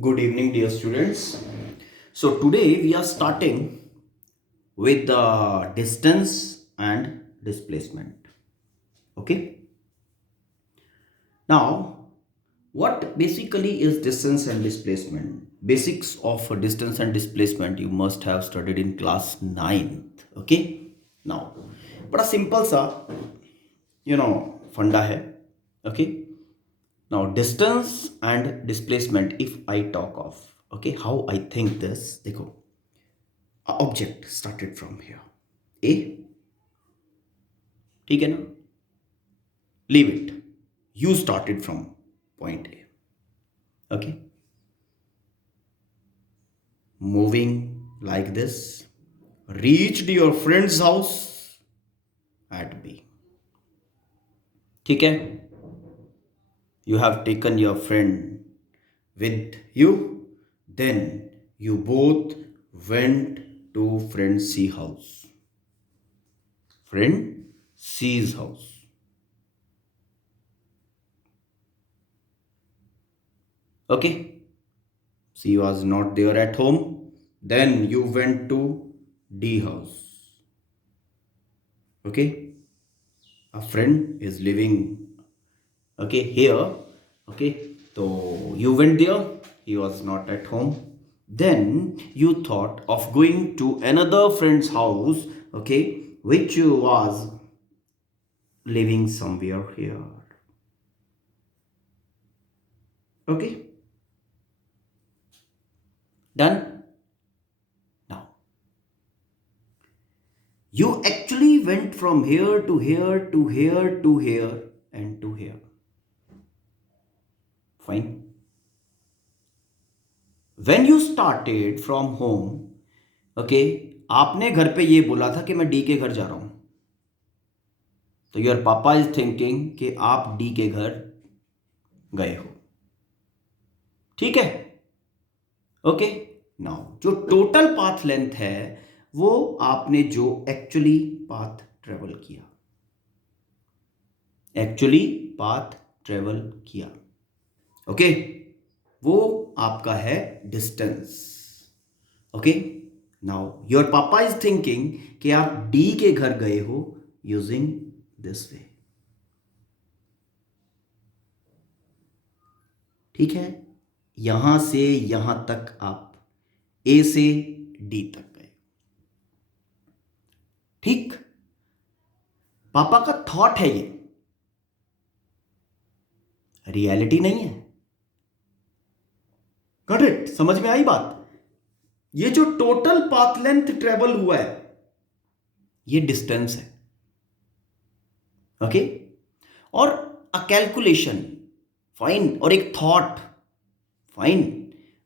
Good evening, dear students. So, today we are starting with the distance and displacement. Okay. Now, what basically is distance and displacement? Basics of distance and displacement you must have studied in class 9th. Okay. Now, बड़ा simple सा फंडा है. Okay. Now, distance and displacement, if I talk of, okay, how I think this, देखो, a object started from here. A, ठीक है ना? Leave it. You started from point A. Okay. Moving like this, reached your friend's house at B. ठीक है? You have taken your friend with you. Then you both went to friend C house. Friend C's house. Okay. C was not there at home. Then you went to D house. Okay. A friend is living, okay, here. Okay. So you went there. He was not at home. Then you thought of going to another friend's house. Okay. Which was living somewhere here. Okay. Done. Now you actually went from here to here to here to here and to here. Fine. When you started from home, okay, आपने घर पे ये बोला था कि मैं डी के घर जा रहा हूं. तो योर पापा इज थिंकिंग कि आप डी के घर गए हो. ठीक है. ओके. नाउ जो टोटल पाथ लेंथ है वो आपने जो एक्चुअली पाथ ट्रेवल किया, एक्चुअली पाथ ट्रेवल किया, ओके, वो आपका है डिस्टेंस. ओके. नाउ योर पापा इज थिंकिंग कि आप डी के घर गए हो यूजिंग दिस वे. ठीक है. यहां से यहां तक आप ए से डी तक गए. ठीक. पापा का थॉट है, ये रियलिटी नहीं है. Got it? समझ में आई बात? ये जो टोटल पाथ लेंथ ट्रेवल हुआ है ये डिस्टेंस है. ओके. और अ कैलकुलेशन, फाइन, और एक thought, fine,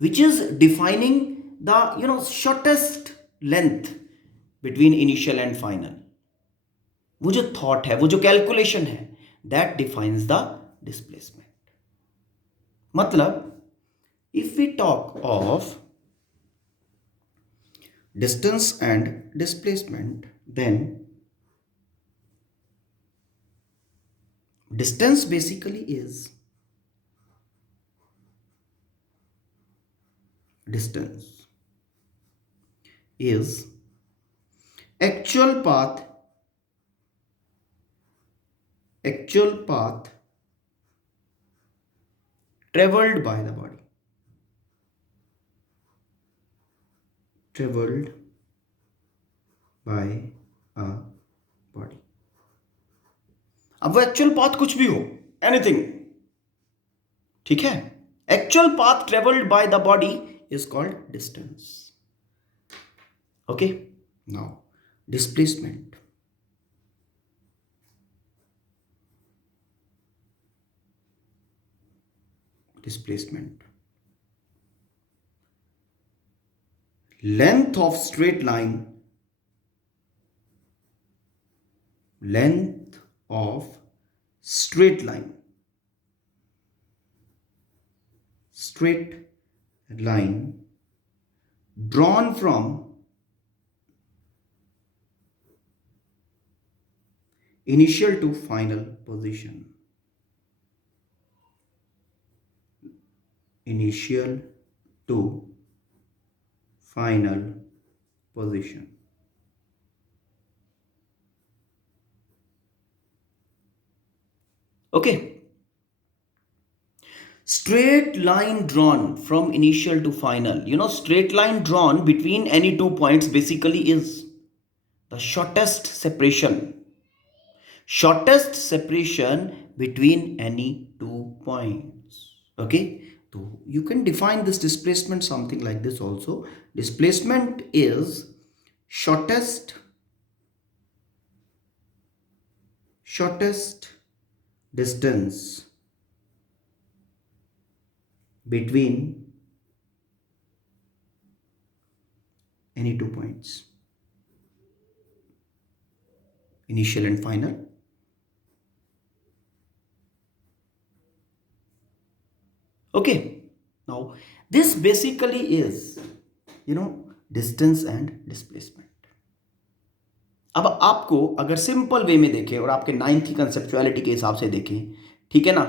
which is defining the shortest length between initial and final. वो जो थॉट है, वो जो कैलकुलेशन है, दैट डिफाइंस द डिस्प्लेसमेंट. मतलब if we talk of distance and displacement, then distance basically is distance is actual path traveled by the body, traveled by a body. अब वो actual path कुछ भी हो, एनीथिंग. ठीक है. Actual path travelled by the body is called distance. Okay. Now displacement. Displacement. Length of straight line, length of straight line, straight line drawn from initial to final position, initial to final position. Okay. Straight line drawn from initial to final. Straight line drawn between any 2 points basically is the shortest separation between any 2 points. Okay, so you can define this displacement something like this also. Displacement is shortest distance between any 2 points, initial and final. Okay, now this basically is distance and displacement. अब आपको अगर simple way में देखें और आपके नाइन्थ की कंसेप्चुअलिटी के हिसाब से देखें, ठीक है ना,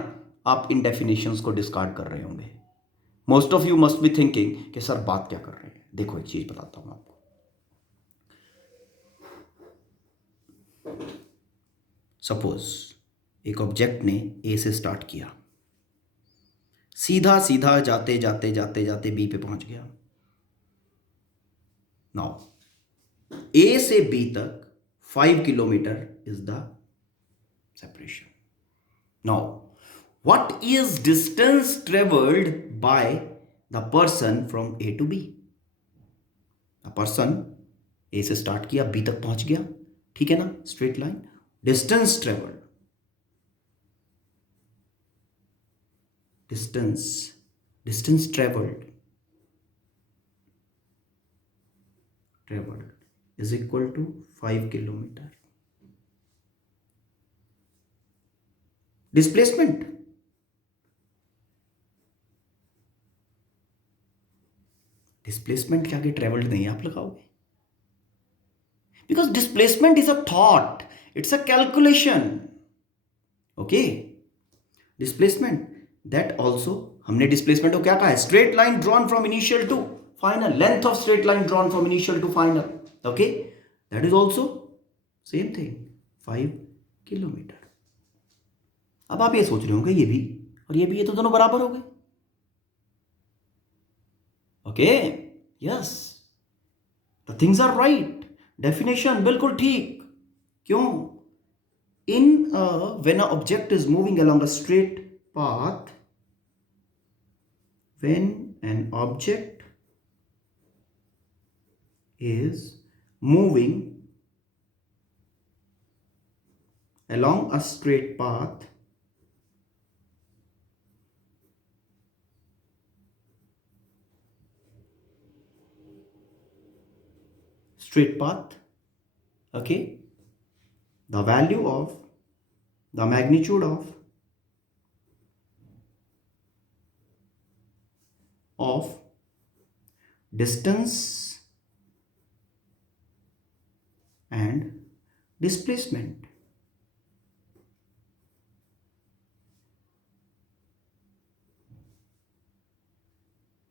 आप इन डेफिनेशंस को डिस्कार्ड कर रहे होंगे. Most of you must be thinking कि सर बात क्या कर रहे हैं. देखो एक चीज बताता हूं आपको. सपोज एक ऑब्जेक्ट ने ए से स्टार्ट किया, सीधा सीधा जाते जाते जाते जाते बी पे पहुंच गया. नाउ ए से बी तक 5 kilometre is the separation. Now what is distance traveled by the person from A to B? A person A से स्टार्ट किया, B तक पहुंच गया, ठीक है ना, straight line. distance traveled is equal to 5 kilometer. Displacement के आगे ट्रेवल्ड नहीं आप लगाओगे, because displacement is a thought, it's a calculation. Okay, displacement that also, हमने डिस्प्लेसमेंट को क्या कहा है, straight line drawn from initial to final, length of straight line drawn from initial to final. Okay, that is also same thing, 5 kilometre. अब आप ये सोच रहे होंगे ये भी और ये भी, ये तो दोनों बराबर हो गए. Okay, yes, the things are right. Definition बिल्कुल ठीक. क्यों? In when a object is moving along a straight path, when an object is moving along a straight path, okay, the value of the magnitude of distance and displacement.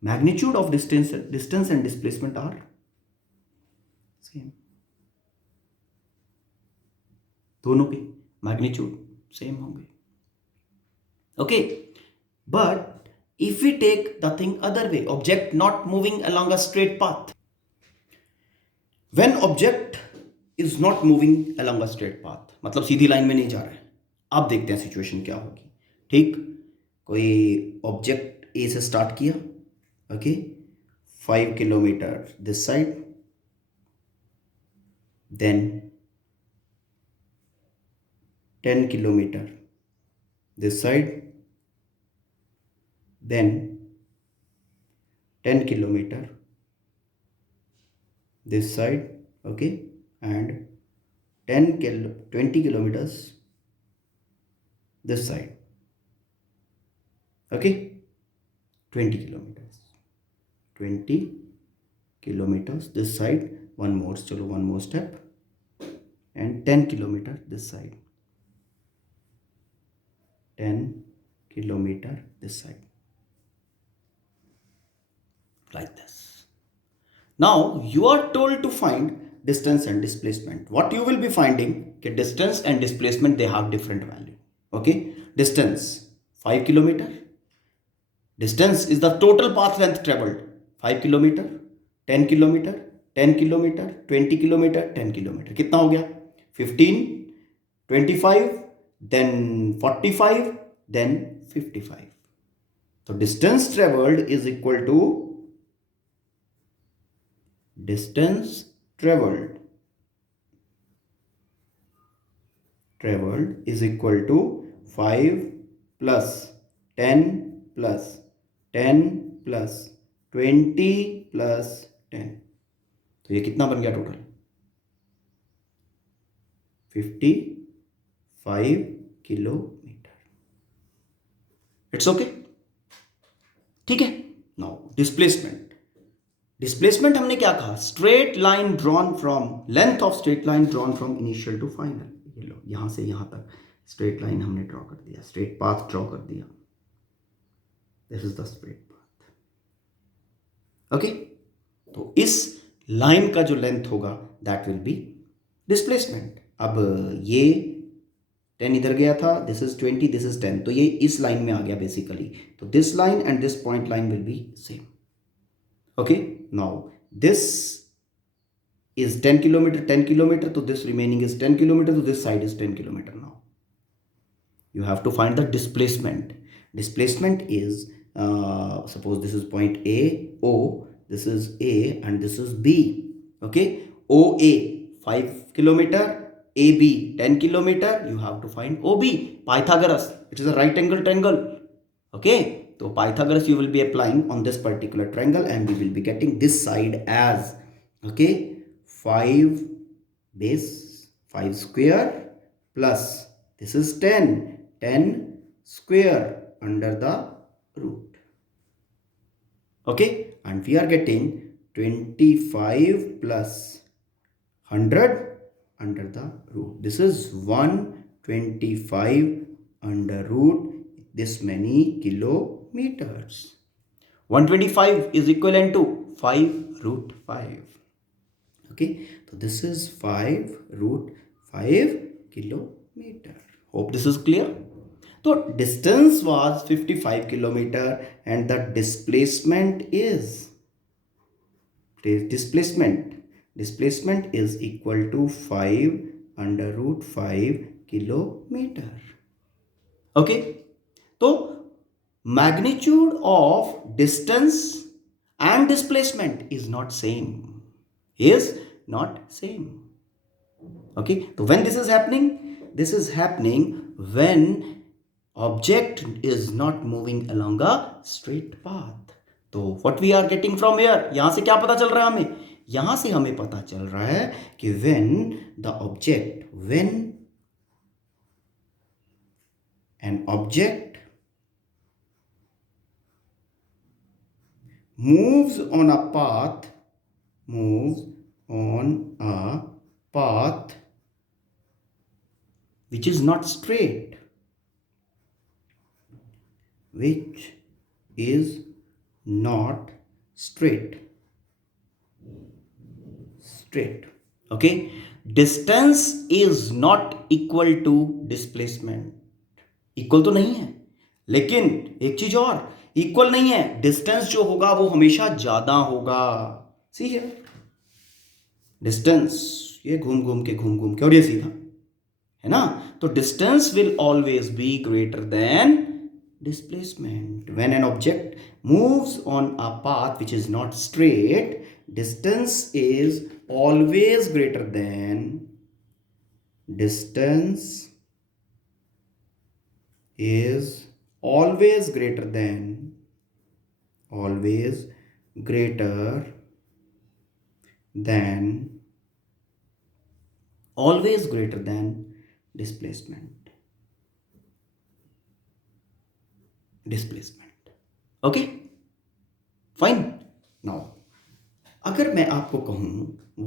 Magnitude of distance and displacement are same. दोनों के magnitude same होंगे. Okay, but if we take the thing other way, object not moving along a straight path, when object is not moving along a straight path, मतलब सीधी लाइन में नहीं जा रहा है, आप देखते हैं सिचुएशन क्या होगी. ठीक, कोई ऑब्जेक्ट ए से स्टार्ट किया, okay, 5 kilometre this side, then 10 kilometer this side, then 10 kilometer this side, okay, and 20 kilometers this side, okay, 20 kilometers this side, one more step, and 10 kilometer this side, 10 kilometer this side. like this. Now you are told to find distance and displacement. What you will be finding, okay, distance and displacement, they have different value. Okay, distance 5 kilometer. Distance is the total path length traveled, 5 kilometer, 10 kilometer, 10 kilometer, 20 kilometer, 10 kilometer. कितना हो गया? 15, 25, then 45, then 55. So distance traveled is equal to 5 plus 10 plus 10 plus 20 plus 10. तो ये कितना बन गया टोटल? 55 kilometre. It's okay, ठीक है. नाउ डिस्प्लेसमेंट हमने क्या कहा? Straight line drawn from length of straight line drawn from initial to final. ये लो, यहां से यहां तक स्ट्रेट लाइन हमने ड्रॉ कर दिया, स्ट्रेट पाथ ड्रॉ कर दिया. This is the straight path. Okay, तो इस लाइन का जो लेंथ होगा दैट विल बी डिस्प्लेसमेंट. अब ये 10 इधर गया था, दिस इज 20, दिस इज 10, तो ये इस लाइन में आ गया बेसिकली. तो this line and this point line will be same. Okay, now this is 10 kilometer, so this remaining is 10 kilometer, so this side is 10 kilometer. Now you have to find the displacement is suppose this is point A, O, this is A and this is B. Okay, OA 5 kilometer, AB 10 kilometer, you have to find OB. Pythagoras, it is a right angle triangle. Okay, so Pythagoras you will be applying on this particular triangle and we will be getting this side as, okay, 5 base 5 square plus this is 10 square under the root. Okay, and we are getting 25 plus 100 under the root. This is 125 under root this many kilometers. 125 is equivalent to 5 root 5. Okay, so this is 5 root 5 kilometer. Hope this is clear. So distance was 55 kilometer and the displacement is equal to 5 under root 5 kilometer. Okay, so magnitude of distance and displacement is not same. Okay, so when this is happening when object is not moving along a straight path. तो what we are getting from here, यहां से क्या पता चल रहा है हमें? यहां से हमें पता चल रहा है कि when an object moves on a path which is not straight, okay, distance is not equal to displacement. Equal तो नहीं है, लेकिन एक चीज और, इक्वल नहीं है. डिस्टेंस जो होगा वो हमेशा ज्यादा होगा. सी है डिस्टेंस, ये घूम के और ये सीधा है ना. तो distance will always be greater then displacement. When an object moves on a path which is not straight, distance is always greater than displacement. Okay, fine. Now अगर मैं आपको कहूं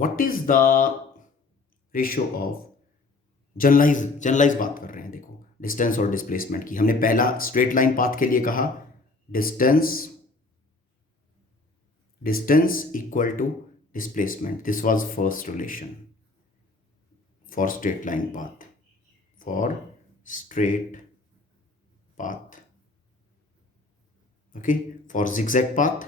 what is the ratio of generalise बात कर रहे हैं. देखो, डिस्टेंस और डिस्प्लेसमेंट की हमने पहला स्ट्रेट लाइन पाथ के लिए कहा distance distance equal to displacement. This was first relation for straight line path. For straight path. Okay, for zigzag path,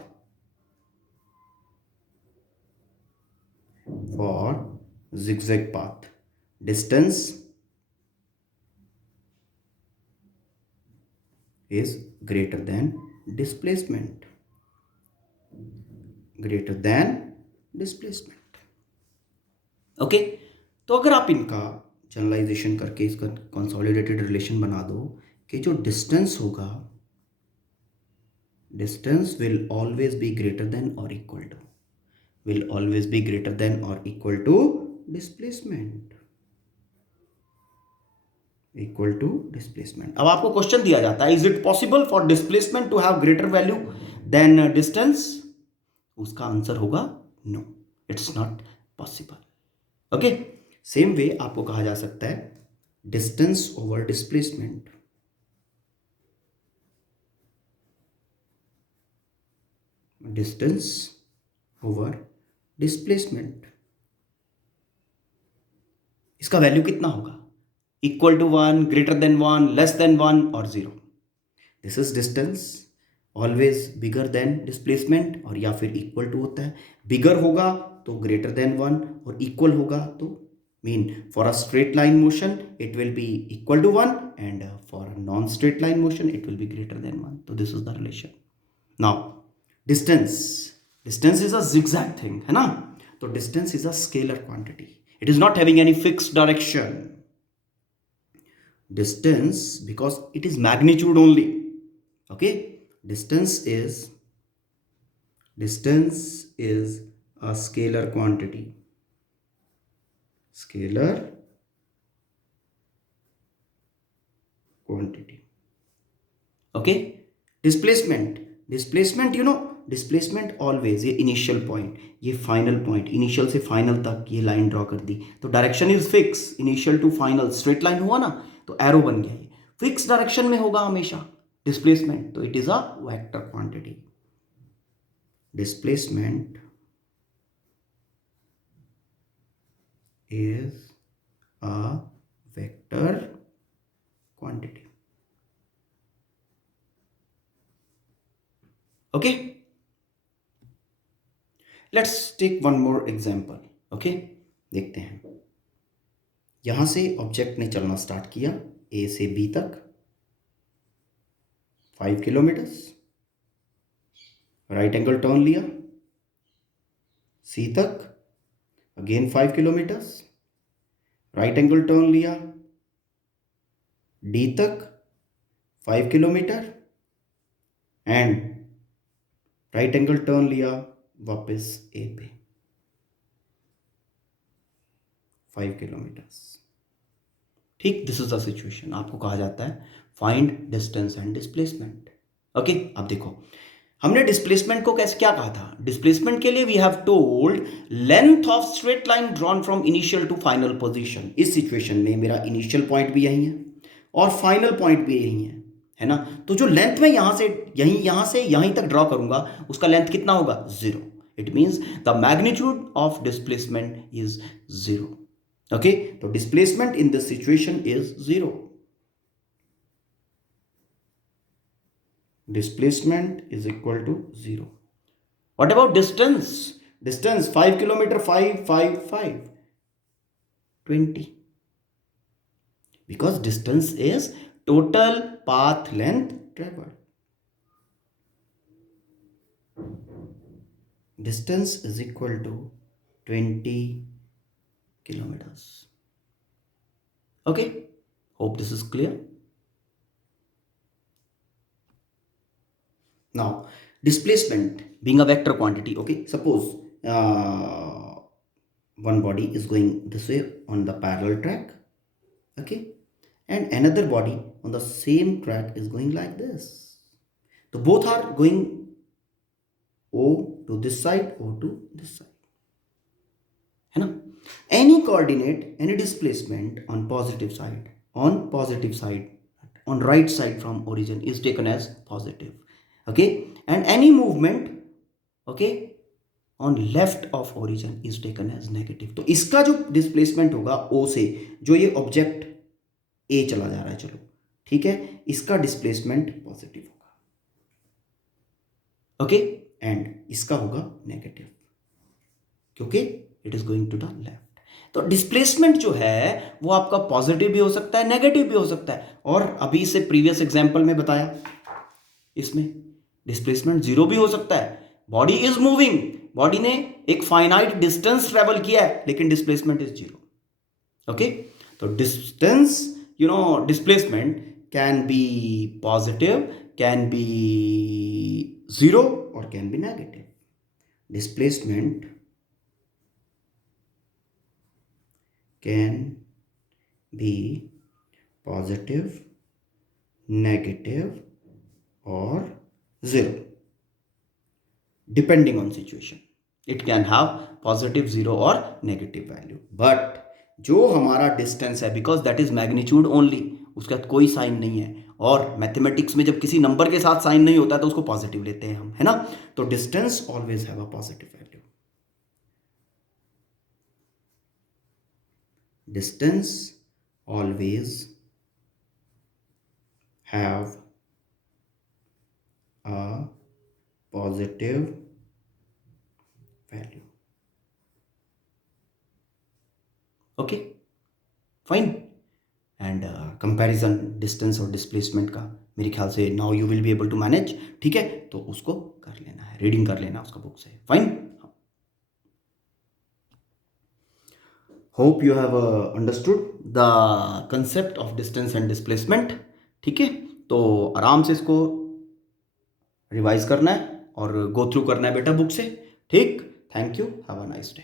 distance is greater than displacement. Okay, तो अगर आप इनका जनरलाइजेशन करके इसका कंसोलिडेटेड रिलेशन बना दो कि जो डिस्टेंस होगा, distance will always be greater than और इक्वल टू डिस्प्लेसमेंट. अब आपको क्वेश्चन दिया जाता है, is it possible for displacement to have greater value than distance? उसका आंसर होगा no, it's not possible. Okay, same way आपको कहा जा सकता है डिस्टेंस ओवर डिस्प्लेसमेंट. इसका वैल्यू कितना होगा? Equal to 1, greater than 1, less than 1 और 0. This is distance, always bigger then displacement, और या फिर इक्वल टू होता है. बिगर होगा तो ग्रेटर देन 1 और इक्वल होगा तो mean for a straight line motion it will be equal to 1 and for a non straight line motion it will be greater than 1. तो this is the relation. Now distance is a zigzag thing, है ना? तो distance is a scalar quantity. It is not having any fixed direction. Distance, because it is magnitude only. Okay, distance is a scalar quantity. Okay, displacement you know, displacement always, ये initial point, ये final point, initial से final तक ये line draw कर दी तो direction is fix. Initial to final straight line हुआ ना, तो एरो बन गया. ये फिक्स डायरेक्शन में होगा हमेशा डिस्प्लेसमेंट, तो it is a vector quantity. Displacement is a vector quantity. Okay, let's take one more example. Okay, देखते हैं. यहां से ऑब्जेक्ट ने चलना स्टार्ट किया ए से बी तक 5 किलोमीटर्स, राइट एंगल टर्न लिया. सी तक अगेन 5 किलोमीटर्स, राइट एंगल टर्न लिया. डी तक 5 kilometre and right angle turn लिया वापस ए पे 5 किलोमीटर्स. ठीक, दिस इज द सिचुएशन. आपको कहा जाता है find distance and displacement. Okay, अब देखो हमने डिस्प्लेसमेंट को कैसे क्या कहा था? डिस्प्लेसमेंट के लिए we have told length of straight line drawn from initial to final position. इस सिचुएशन में मेरा इनिशियल पॉइंट भी यही है और फाइनल पॉइंट भी यही है ना? तो जो लेंथ में यहां से यहीं तक ड्रॉ करूंगा उसका लेंथ कितना होगा? 0. It means the magnitude of displacement is 0. Okay, तो displacement in this situation is 0. Displacement is equal to 0. What about distance 5 kilometre, 5 20, because distance is total path length traveled. Distance is equal to 20 kilometers. Okay, hope this is clear. Now displacement being a vector quantity. Okay, suppose one body is going this way on the parallel track, okay, and another body on the same track is going like this. So both are going O to this side, O to this side, है ना? Any coordinate, any displacement on positive side, on right side from origin is taken as positive. Okay, and any movement, okay, on left of origin is taken as negative. तो इसका जो डिस्प्लेसमेंट होगा ओ से, जो ये object A चला जा रहा है, चलो ठीक है, इसका डिस्प्लेसमेंट पॉजिटिव होगा, ओके, एंड इसका होगा नेगेटिव क्योंकि it is going to the left. तो डिस्प्लेसमेंट जो है वो आपका पॉजिटिव भी हो सकता है, नेगेटिव भी हो सकता है। और अभी से प्रीवियस एग्जांपल में बताया, इसमें डिस्प्लेसमेंट जीरो भी हो सकता है। बॉडी इज मूविंग, बॉडी ने एक फाइनाइट डिस्टेंस ट्रेवल किया है लेकिन डिस्प्लेसमेंट इज जीरो, ओके। तो distance, displacement can be positive, can be zero और can be negative. Displacement can be positive, negative or zero depending on situation. It can have positive, zero or negative value. But जो हमारा डिस्टेंस है, because that is magnitude only, उसका कोई साइन नहीं है। और मैथमेटिक्स में जब किसी नंबर के साथ साइन नहीं होता तो उसको पॉजिटिव लेते हैं हम, है ना। तो distance always have a positive value. Distance always have a positive value, okay, fine। And comparison distance और डिस्प्लेसमेंट का मेरे ख्याल से now you will be able to manage, ठीक है। तो उसको कर लेना है, रीडिंग कर लेना उसका बुक से, fine. Hope you have understood the concept of distance and displacement, ठीक है। तो आराम से इसको रिवाइज करना है और गो थ्रू करना है बेटा बुक से, ठीक। Thank you, have a nice day.